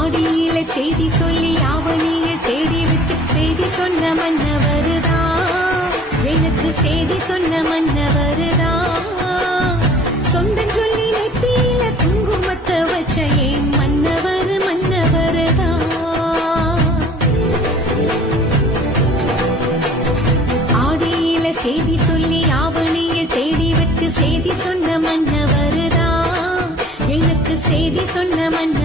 ஆடியில செய்தி சொல்லி ஆவணியில் தேடி வச்சு செய்தி சொன்ன மன்னவருதா, எனக்கு செய்தி சொன்ன மன்னவருதா. சொந்தம் சொல்லி நெத்தியில குங்குமத்தை வச்ச ஏன் மன்னவர் மன்னவருதா. ஆடியில செய்தி சொல்லி ஆவணியில் தேடி வச்சு செய்தி சொன்ன மன்னவருதா, எனக்கு செய்தி சொன்ன மன்ன